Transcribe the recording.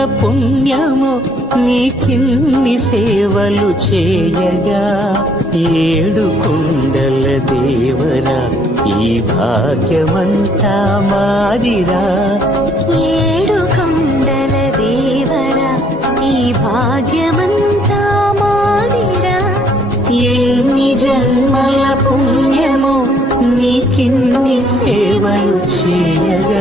పుణ్యము నీకిన్ని సేవలు చేయగా ఏడు కుండల దేవరా ఈ భాగ్యమంతా మాదిరా ఏడు కొండల దేవరా ఈ భాగ్యమంతా మాదిరా ఎన్ని జన్మల పుణ్యము నీకిన్ని సేవలు చేయగా